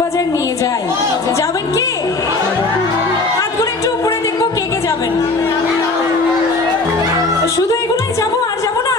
কক্সবাজার নিয়ে যায়। যাবেন কি? হাতগুলো একটু উপরে দেখব কে কে যাবেন। শুধু এগুলোই যাব আর যাব না।